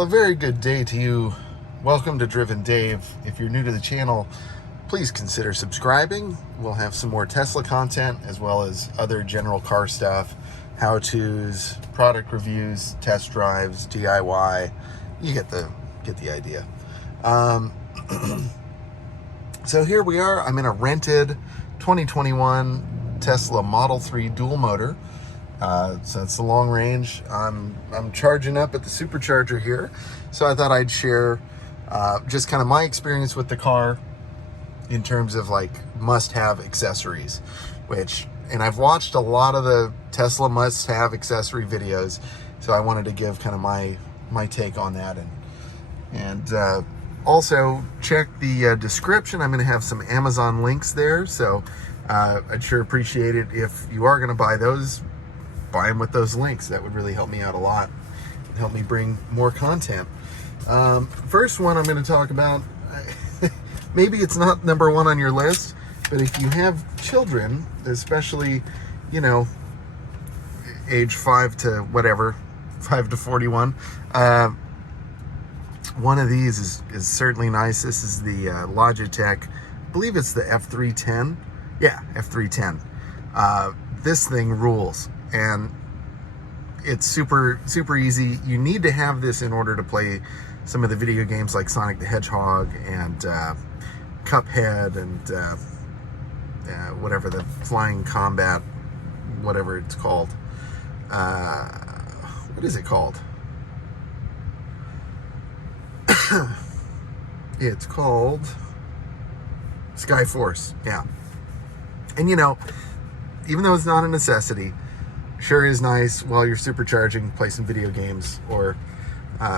Well, a very good day to you. Welcome to Driven Dave. If you're new to the channel, please consider subscribing. We'll have some more Tesla content as well as other general car stuff, how-tos, product reviews, test drives, DIY. You get the idea. So here we are. I'm in a rented 2021 Tesla Model 3 dual motor. So it's the long range. I'm charging up at the supercharger here. So I thought I'd share just kind of my experience with the car in terms of like must-have accessories, and I've watched a lot of the Tesla must-have accessory videos. So I wanted to give kind of my take on that, and also check the description. I'm going to have some Amazon links there. So I'd sure appreciate it if you are going to buy those. Buy them with those links. That would really help me out a lot and help me bring more content. First one I'm going to talk about, maybe it's not number one on your list, but if you have children, especially, age 5 to 41, one of these is certainly nice. This is the Logitech, I believe it's the F310. Yeah, F310. This thing rules. And it's super easy. You need to have this in order to play some of the video games like Sonic the Hedgehog and Cuphead and whatever, the Flying Combat, whatever it's called. What is it called? It's called Skyforce. Yeah. And even though it's not a necessity, sure is nice while you're supercharging, play some video games, or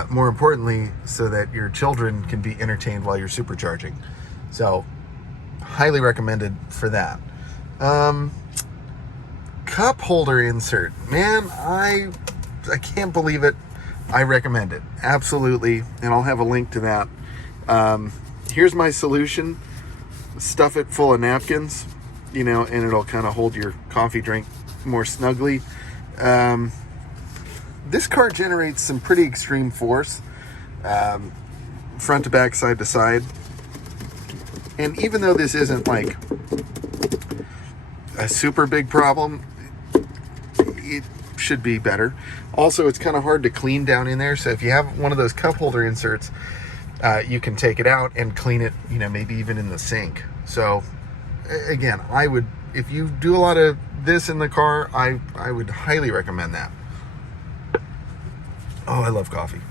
more importantly, so that your children can be entertained while you're supercharging. So, highly recommended for that. Cup holder insert. Man, I can't believe it. I recommend it. Absolutely. And I'll have a link to that. Here's my solution. Stuff it full of napkins, and it'll kind of hold your coffee drink more snugly. This car generates some pretty extreme force, front to back, side to side. And even though this isn't like a super big problem, it should be better. Also, it's kind of hard to clean down in there. So if you have one of those cup holder inserts, you can take it out and clean it, maybe even in the sink. So again, if you do a lot of this in the car, I would highly recommend that. Oh, I love coffee.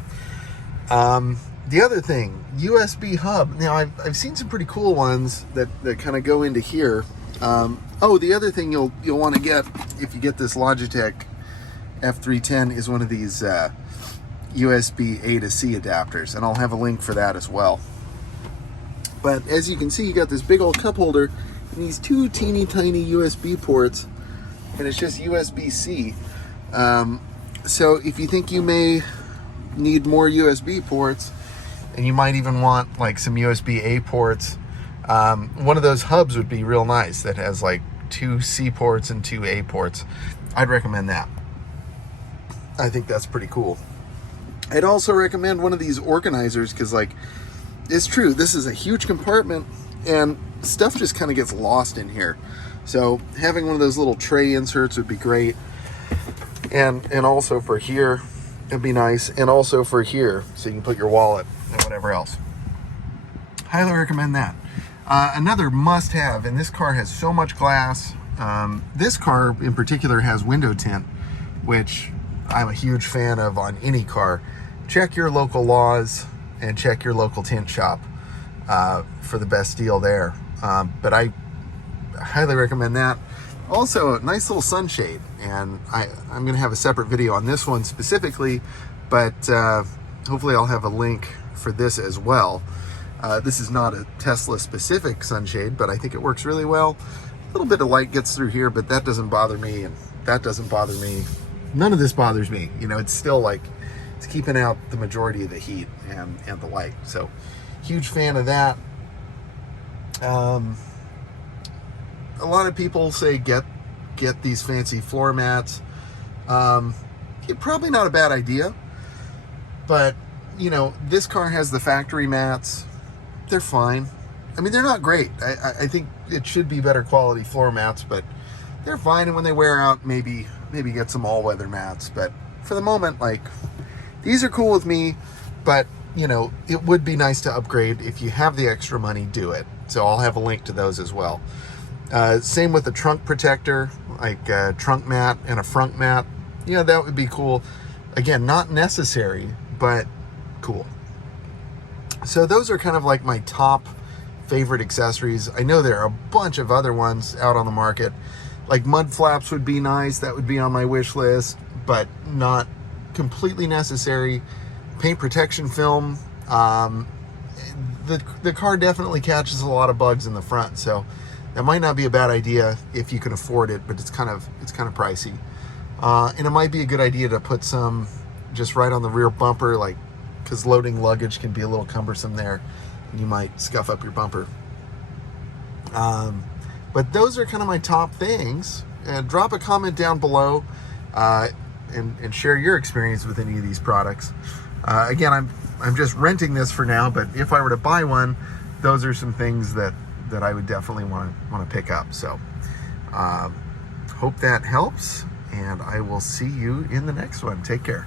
The other thing, USB hub. Now, I've seen some pretty cool ones that kind of go into here. The other thing you'll want to get if you get this Logitech F310 is one of these USB A to C adapters, and I'll have a link for that as well. But as you can see, you got this big old cup holder and these two teeny tiny USB ports, and it's just USB-C. So if you think you may need more USB ports, and you might even want like some USB-A ports, one of those hubs would be real nice that has like 2 C ports and 2 A ports. I'd recommend that. I think that's pretty cool. I'd also recommend one of these organizers because, like, it's true, this is a huge compartment and stuff just kind of gets lost in here. So having one of those little tray inserts would be great. And also for here, it'd be nice. And also for here, so you can put your wallet and whatever else. Highly recommend that. Another must-have, and this car has so much glass. This car in particular has window tint, which I'm a huge fan of on any car. Check your local laws and check your local tint shop for the best deal there. But I highly recommend that. Also, a nice little sunshade, and I'm going to have a separate video on this one specifically, but hopefully I'll have a link for this as well. This is not a Tesla-specific sunshade, but I think it works really well. A little bit of light gets through here, but that doesn't bother me, and that doesn't bother me. None of this bothers me. It's still like, it's keeping out the majority of the heat and the light. So, huge fan of that. A lot of people say get these fancy floor mats. Probably not a bad idea, but you know, this car has the factory mats. They're fine. I mean, they're not great. I think it should be better quality floor mats, but they're fine. And when they wear out, maybe get some all-weather mats. But for the moment, like, these are cool with me. But, you know, it would be nice to upgrade. If you have the extra money, do it. So I'll have a link to those as well. Same with the trunk protector, like a trunk mat and a front mat. You know, that would be cool. Again, not necessary, but cool. So those are kind of like my top favorite accessories. I know there are a bunch of other ones out on the market. Like mud flaps would be nice. That would be on my wish list, but not completely necessary. Paint protection film. The car definitely catches a lot of bugs in the front, so that might not be a bad idea if you can afford it, but it's kind of pricey. And it might be a good idea to put some just right on the rear bumper, like, because loading luggage can be a little cumbersome there. You might scuff up your bumper. But those are kind of my top things. Drop a comment down below and share your experience with any of these products. Again, I'm just renting this for now, but if I were to buy one, those are some things that I would definitely want to pick up. So hope that helps, and I will see you in the next one. Take care.